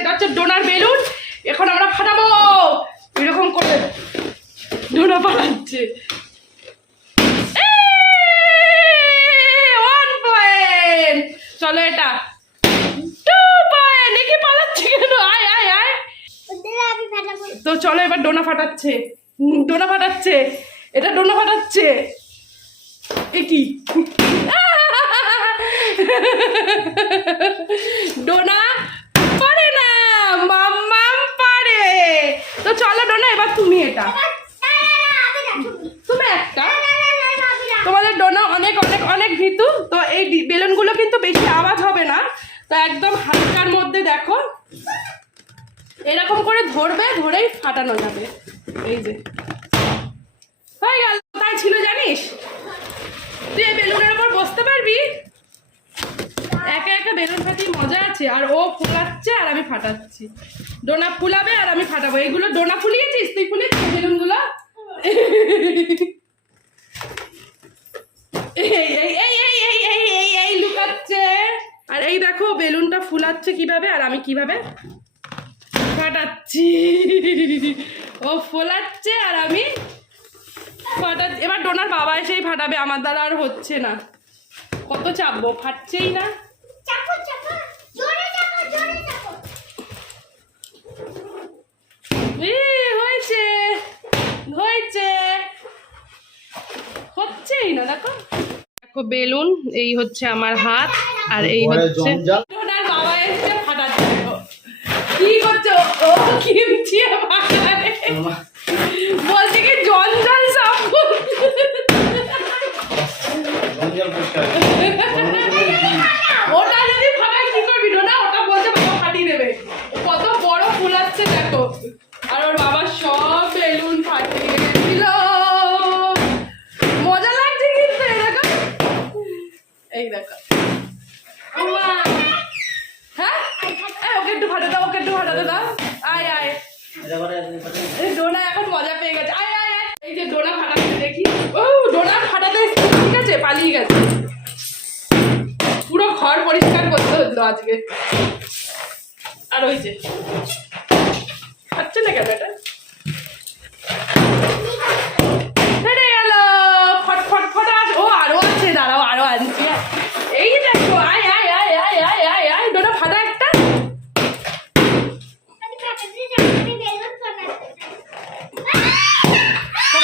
সেটা হচ্ছে donor balloon. এখন আমরা ফাটাবো এরকম করে। ডোনা ফাটাচ্ছে, 1 পয়েন্ট। চলো এটা 2 পয়েন্ট। দেখি পালাচ্ছে কেন? আয় আয় আয়। তো চলো এবার ডোনা ফাটাচ্ছে, ডোনা ফাটাচ্ছে, এটা ডোনা ফাটাচ্ছে। এ কি ডোনা পারে না, মাম্মাম পারে। তো চলো ডোনা এবার তুমি এটা, তুমি একটা। তোমাদের ডোনা অনেক অনেক অনেক ভীতু। তো এই বেলুনগুলো কিন্তু বেশি আওয়াজ হবে না, তো একদম হালকার মধ্যে দেখো এরকম করে ধরবে, ধরেই ফাটানো যাবে। এই যে হয়ে গেল। কোথায় ছিল জানিস? তুই এই বেলুনের উপর বসতে পারবি? একা একা বেলুন ফাটিয়ে মজা আছে। আর ও ফুলাচ্ছে আর আমি ফাটাচ্ছি। ডোনা ফুলাবে আর আমি ফাটাবো। এইগুলো ডোনা ফুলিয়েছিস তুই? ফুলিয়েছিস বেলুনগুলো? এই লুকাচ্ছে। আর এই দেখো বেলুনটা ফুলাচ্ছে কিভাবে আর আমি কিভাবে ফাটাচ্ছি। ও ফোলাচ্ছে আর আমি ফাটাচ্ছি। এবার ডোনার বাবা এসেই ফাটাবে, আমার দ্বারা আর হচ্ছে না। কত চাপবো, ফাটছেই না। হয়েছে হয়েছে, হচ্ছেই না। দেখো দেখো বেলুন, এই হচ্ছে আমার হাত আর এই হচ্ছে ডোনার বাবা এসে ফাটাচ্ছে। কি করছো? ও কিমচি বলছে কি জঞ্জাল সাফ ওটা যদি ফাটাই কি করবি ডোনা? ওটা বলছে বাবা ফাটিয়ে দেবে। কত বড় ফুলাচ্ছে দেখো। আর ওর বাবা সব বেলুন ফাটিয়ে গেছিল। মজা লাগছে কিন্তু। এই দেখো হ্যাঁ, ওকে একটু ফাটাতে দাও, ওকে একটু ফাটাতে দাও। আয় আয়, ডোনা এখন মজা পেয়ে গেছে। আয় আয় আয়। এই যে ডোনা ফাটাচ্ছে দেখি। ও ডোনা ফাটাতে ঠিক আছে, পালিয়ে গেছে। পুরো ঘর পরিষ্কার করতে হতো আজকে। আর ওই যে খাচ্ছে না কেন এটা? হেরে গেল। ফট ফট ফট। ও আরো আছে, দাঁড়াও আরো আনছি। এই দেখো আয় আয় আয় আয় আয় আয় আয়। ডোনা ফাটা একটা।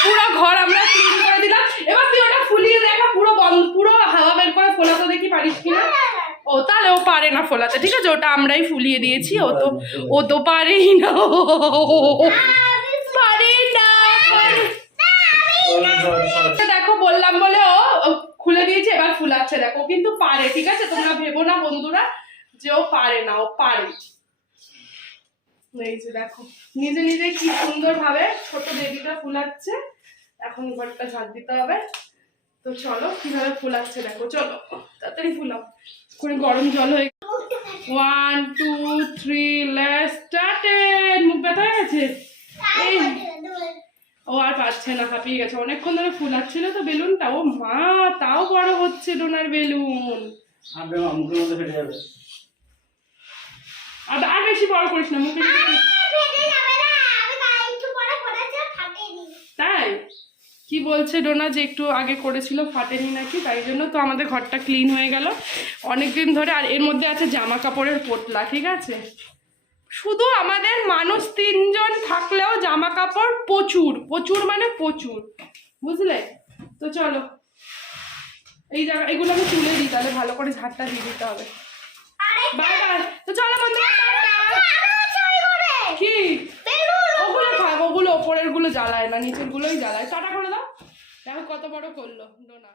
পুরো ঘর আমরা ক্লিন করে দিলাম। এবার তুই ওটা ফুলিয়ে দেখা, পুরো পুরো হাওয়া বের করে ফোলাতে দেখি পারিস কিনা। ও তাহলে ও পারে না ফোলাতে, ঠিক আছে, ওটা আমরাই ফুলিয়ে দিয়েছি। ও তো পারেই না, পারে না। দেখো বললাম বলে ও খুলে দিয়েছে, এবার ফুলাচ্ছে দেখো। কিন্তু পারে, ঠিক আছে, তোমরা ভেবো না বন্ধুরা যে ও পারে না, ও পারে। এই যে দেখো নিজে নিজে কি সুন্দর ভাবে ছোট বেবিটা ফুলাচ্ছে। এখন ঘরটা ঝাড় দিতে হবে। তো চলো কিভাবে ফুলাচ্ছে দেখো। চলো তাড়াতাড়ি ফুলাও করে। গরম জল হয়ে 1 2 3 লেটস স্টার্টেড। মুখ ব্যথা হয়ে গেছে। এই ও আর পারছে না, হাঁপিয়ে গেছে। অনেকক্ষণ ধরে ফুলাচ্ছিল তো বেলুনটা। ও মা, তাও বড় হচ্ছে ডোনার বেলুন। আর বেশি বড় করিস না, মুখে। তাই কি বলছে ডোনা যে একটু আগে করেছিল ফাটেনি নাকি, তাই জন্য। তো আমাদের ঘরটা ক্লিন হয়ে গেল অনেকদিন ধরে। আর এর মধ্যে আছে জামা কাপড়ের পোটলা, ঠিক আছে। শুধু আমাদের মানুষ 3 জন থাকলেও জামা কাপড় প্রচুর প্রচুর, মানে প্রচুর, বুঝলে। তো চলো এই জায়গা এগুলো আমি তুলে দিই, তাহলে ভালো করে ঝাড়টা দিয়ে দিতে হবে। Bye bye. তো চলো বন্ধুরা, কি ওগুলো থাক, ওগুলো ওপরের গুলো জ্বালায় না, নিচের গুলোই জ্বালায়। টাটা করে দাও। দেখো কত বড় করলো ডোনা।